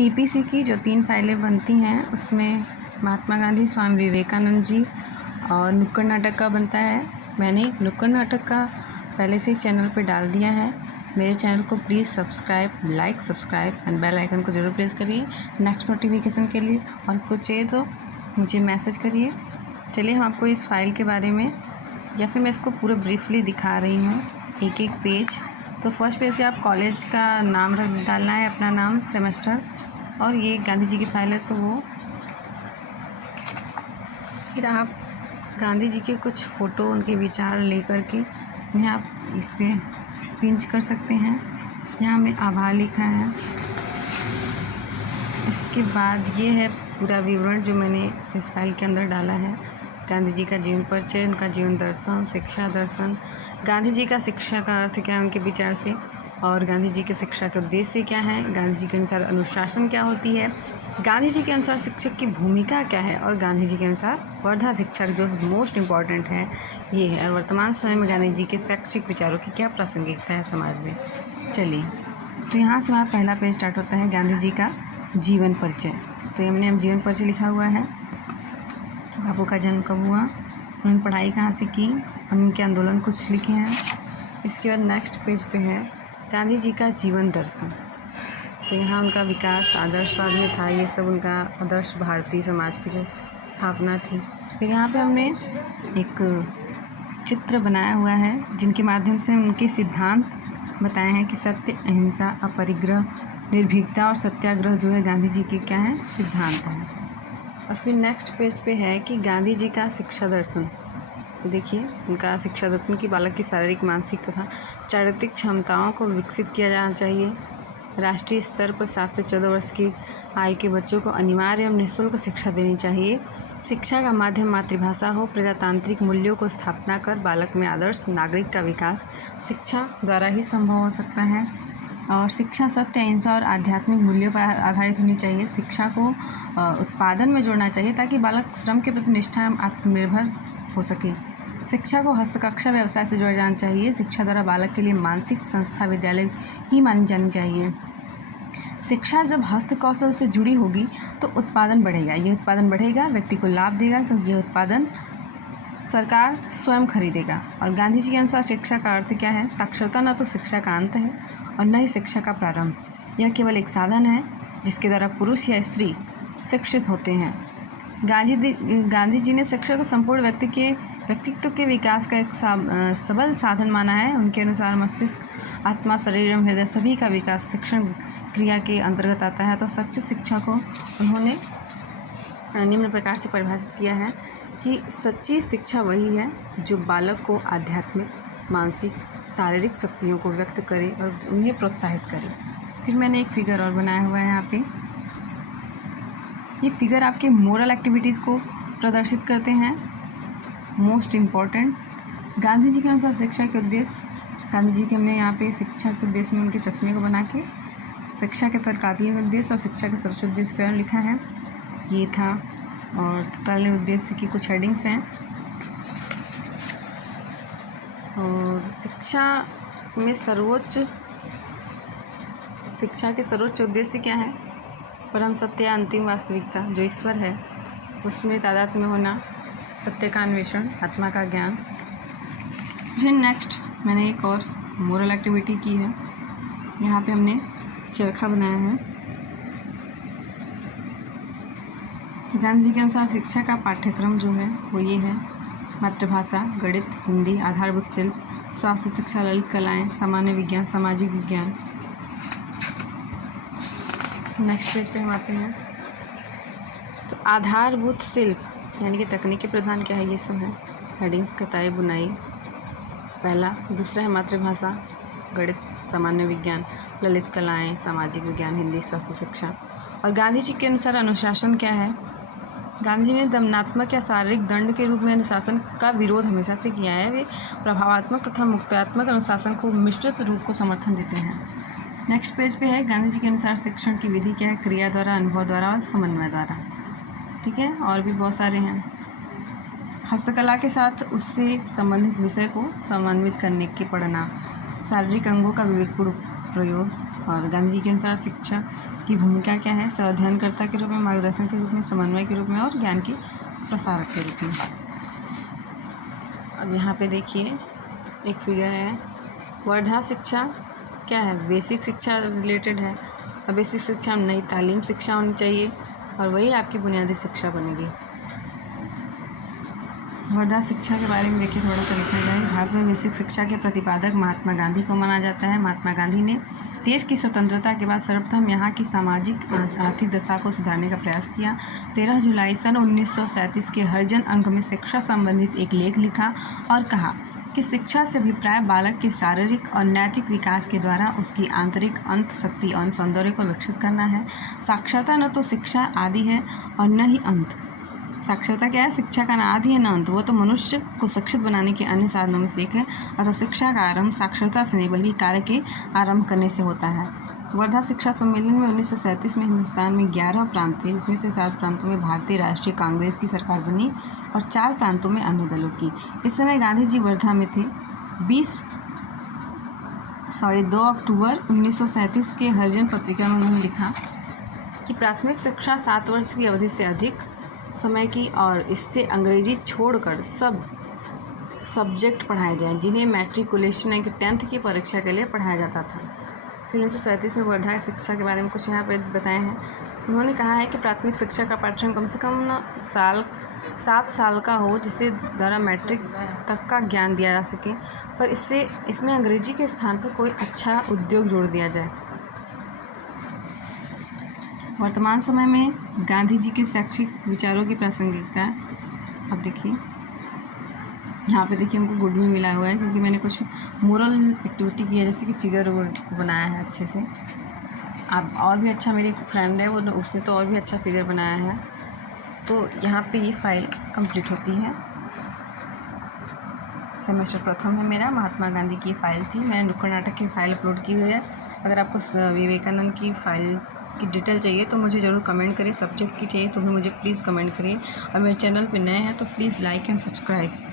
EPC की जो 3 फाइलें बनती हैं उसमें महात्मा गांधी, स्वामी विवेकानंद जी और नुक्कड़ नाटक का बनता है। मैंने नुक्कड़ नाटक का पहले से ही चैनल पे डाल दिया है। मेरे चैनल को please subscribe, like, subscribe and bell icon को ज़रूर प्रेस करिए नेक्स्ट नोटिफिकेशन के लिए, और कुछ चाहिए तो मुझे मैसेज करिए। चलिए हम आपको इस फाइल के बारे में, या फिर मैं इसको पूरा ब्रीफली दिखा रही हूँ एक एक पेज। तो फर्स्ट पेज पे आप कॉलेज का नाम डालना है, अपना नाम, सेमेस्टर, और ये गांधी जी की फाइल है तो वो। फिर आप गांधी जी के कुछ फ़ोटो, उनके विचार लेकर के इन्हें आप इस पर पिंच कर सकते हैं। यहाँ हमने आभार लिखा है। इसके बाद ये है पूरा विवरण जो मैंने इस फाइल के अंदर डाला है। गांधी जी का जीवन परिचय, उनका जीवन दर्शन, शिक्षा दर्शन, गांधी जी का शिक्षा का अर्थ क्या है उनके विचार से, और गांधी जी के शिक्षा के उद्देश्य क्या हैं, गांधी जी के अनुसार अनुशासन क्या होती है, गांधी जी के अनुसार शिक्षक की भूमिका क्या है, और गांधी जी के अनुसार वर्धा शिक्षक जो मोस्ट इम्पॉर्टेंट है ये है, और वर्तमान समय में गांधी जी के शैक्षिक विचारों की क्या प्रासंगिकता है समाज में। चलिए, तो यहाँ से हमारा पहला पेज स्टार्ट होता है गांधी जी का जीवन परिचय। तो हमने जीवन परिचय लिखा हुआ है। बापू का जन्म कब हुआ, उन्होंने पढ़ाई कहाँ से की, उनके आंदोलन कुछ लिखे हैं। इसके बाद नेक्स्ट पेज पे है गांधी जी का जीवन दर्शन। तो यहाँ उनका विकास आदर्शवाद में था, ये सब उनका आदर्श भारतीय समाज की जो स्थापना थी। फिर यहाँ पे हमने एक चित्र बनाया हुआ है जिनके माध्यम से उनके सिद्धांत बताए हैं कि सत्य, अहिंसा, अपरिग्रह, निर्भीकता और सत्याग्रह जो है गांधी जी के क्या हैं, सिद्धांत हैं। और फिर नेक्स्ट पेज पे है कि गांधी जी का शिक्षा दर्शन। तो देखिए उनका शिक्षा दर्शन की बालक की शारीरिक, मानसिक तथा चारित्रिक क्षमताओं को विकसित किया जाना चाहिए। राष्ट्रीय स्तर पर 7 से 14 वर्ष की आयु के बच्चों को अनिवार्य एवं निःशुल्क शिक्षा देनी चाहिए। शिक्षा का माध्यम मातृभाषा हो। प्रजातांत्रिक मूल्यों को स्थापना कर बालक में आदर्श नागरिक का विकास शिक्षा द्वारा ही संभव हो सकता है। और शिक्षा सत्य, अहिंसा और आध्यात्मिक मूल्यों पर आधारित होनी चाहिए। शिक्षा को उत्पादन में जोड़ना चाहिए ताकि बालक श्रम के प्रति निष्ठा एवं आत्मनिर्भर हो सके। शिक्षा को हस्तकक्षा व्यवसाय से जोड़ा जाना चाहिए। शिक्षा द्वारा बालक के लिए मानसिक संस्था विद्यालय ही मानी जानी चाहिए। शिक्षा जब हस्त कौशल से जुड़ी होगी तो उत्पादन बढ़ेगा। यह उत्पादन बढ़ेगा, व्यक्ति को लाभ देगा क्योंकि यह उत्पादन सरकार स्वयं खरीदेगा। और गांधी जी के अनुसार शिक्षा का अर्थ क्या है, साक्षरता न तो शिक्षा का अंत है और न ही शिक्षा का प्रारंभ। यह केवल एक साधन है जिसके द्वारा पुरुष या स्त्री शिक्षित होते हैं। गांधी जी ने शिक्षा को संपूर्ण व्यक्तित्व के विकास का एक सबल साधन माना है। उनके अनुसार मस्तिष्क, आत्मा, शरीर एवं हृदय सभी का विकास शिक्षण क्रिया के अंतर्गत आता है। तो सच्ची शिक्षा को उन्होंने निम्न प्रकार से परिभाषित किया है कि सच्ची शिक्षा वही है जो बालक को आध्यात्मिक, मानसिक, शारीरिक शक्तियों को व्यक्त करे और उन्हें प्रोत्साहित करे। फिर मैंने एक फिगर और बनाया हुआ है यहाँ पे। ये फिगर आपके मोरल एक्टिविटीज़ को प्रदर्शित करते हैं। मोस्ट इम्पॉर्टेंट, गांधी जी के अनुसार शिक्षा के उद्देश्य। गांधी जी के हमने यहाँ पे शिक्षा के उद्देश्य में उनके चश्मे को बना के शिक्षा के तत्कालीन उद्देश्य और शिक्षा के सर्वोच्च उद्देश्य के बारे में लिखा है। ये था, और तत्कालीन उद्देश्य की कुछ हेडिंग्स हैं। और शिक्षा के सर्वोच्च उद्देश्य क्या है, परम सत्य या अंतिम वास्तविकता जो ईश्वर है उसमें तादात्म्य में होना, सत्य का अन्वेषण, आत्मा का ज्ञान। फिर नेक्स्ट मैंने एक और मोरल एक्टिविटी की है। यहाँ पे हमने चरखा बनाया है। तो गांधी जी के अनुसार शिक्षा का पाठ्यक्रम जो है वो ये है: मातृभाषा, गणित, हिंदी, आधारभूत शिल्प, स्वास्थ्य शिक्षा, ललित कलाएं, सामान्य विज्ञान, सामाजिक विज्ञान। नेक्स्ट पेज पे हम आते हैं। तो आधारभूत शिल्प यानी कि तकनीकी प्रधान क्या है, ये सब है। हेडिंग्स: कताई, बुनाई पहला। दूसरा है मातृभाषा, गणित, सामान्य विज्ञान, ललित कलाएं, सामाजिक विज्ञान, हिंदी, स्वास्थ्य शिक्षा। और गांधी जी के अनुसार अनुशासन क्या है। गांधी जी ने दमनात्मक या शारीरिक दंड के रूप में अनुशासन का विरोध हमेशा से किया है। वे प्रभावात्मक तथा मुक्त्यात्मक अनुशासन को मिश्रित रूप को समर्थन देते हैं। नेक्स्ट पेज पे है गांधी जी के अनुसार शिक्षण की विधि क्या है, क्रिया द्वारा, अनुभव द्वारा और समन्वय द्वारा। ठीक है, और भी बहुत सारे हैं। हस्तकला के साथ उससे संबंधित विषय को समन्वित करने के पढ़ना, शारीरिक अंगों का विवेकपूर्ण प्रयोग, और गांधी जी के अनुसार शिक्षा की भूमिका क्या है? अध्ययनकर्ता के रूप में, मार्गदर्शन के रूप में, समन्वय के रूप में और ज्ञान की प्रसारक के रूप में। अब यहाँ पे देखिए एक फिगर है, वर्धा शिक्षा क्या है? बेसिक शिक्षा रिलेटेड है। और बेसिक शिक्षा में नई तालीम शिक्षा होनी चाहिए और वही आपकी बुनियादी शिक्षा बनेगी। वर्धा शिक्षा के बारे में देखिए थोड़ा सा लिखा जाए। भारत में बेसिक शिक्षा के प्रतिपादक महात्मा गांधी को माना जाता है। महात्मा गांधी ने देश की स्वतंत्रता के बाद सर्वप्रथम यहाँ की सामाजिक आर्थिक दशा को सुधारने का प्रयास किया। 13 जुलाई सन 1937 के हरिजन अंक में शिक्षा संबंधित एक लेख लिखा और कहा कि शिक्षा से अभिप्राय बालक के शारीरिक और नैतिक विकास के द्वारा उसकी आंतरिक अंत शक्ति और सौंदर्य को विकसित करना है। साक्षरता न तो शिक्षा आदि है और न ही अंत। साक्षरता क्या है? शिक्षा का न आदि है न अंत। वो तो मनुष्य को शिक्षित बनाने के अन्य साधनों में से एक है। अतः शिक्षा का आरंभ साक्षरता से नहीं बल्कि कार्य के आरंभ करने से होता है। वर्धा शिक्षा सम्मेलन में 1937 में हिंदुस्तान में 11 प्रांत थे, जिसमें से 7 प्रांतों में भारतीय राष्ट्रीय कांग्रेस की सरकार बनी और 4 प्रांतों में अन्य दलों की। इस समय गांधी जी वर्धा में थे। 2 अक्टूबर 1937 के हरिजन पत्रिका में उन्होंने लिखा कि प्राथमिक शिक्षा 7 वर्ष की अवधि से अधिक समय की और इससे अंग्रेजी छोड़कर सब सब्जेक्ट पढ़ाए जाएं जिन्हें मैट्रिकुलेशन यानी कि 10th की परीक्षा के लिए पढ़ाया जाता था। फिर 1937 में वर्धा शिक्षा के बारे में कुछ यहाँ पे बताए हैं। उन्होंने कहा है कि प्राथमिक शिक्षा का पाठ्यक्रम कम से कम 7 साल का हो, जिससे द्वारा मैट्रिक तक का ज्ञान दिया जा सके, पर इसमें अंग्रेजी के स्थान पर कोई अच्छा उद्योग जोड़ दिया जाए। वर्तमान समय में गांधी जी के शैक्षिक विचारों की प्रासंगिकता। अब देखिए यहाँ पे देखिए हमको गुड भी मिला हुआ है क्योंकि मैंने कुछ मोरल एक्टिविटी की है, जैसे कि फिगर वो बनाया है अच्छे से। अब और भी अच्छा, मेरी फ्रेंड है वो, उसने तो और भी अच्छा फिगर बनाया है। तो यहाँ पे ये फाइल कंप्लीट होती है। सेमेस्टर प्रथम है मेरा, महात्मा गांधी की फाइल थी। मैंने नुक्कड़ नाटक की फ़ाइल अपलोड की हुई है। अगर आपको विवेकानंद की फ़ाइल की डिटेल चाहिए तो मुझे ज़रूर कमेंट करिए। सब्जेक्ट की चाहिए तो भी मुझे प्लीज़ कमेंट करिए। और मेरे चैनल पे नए हैं तो प्लीज़ लाइक एंड सब्सक्राइब।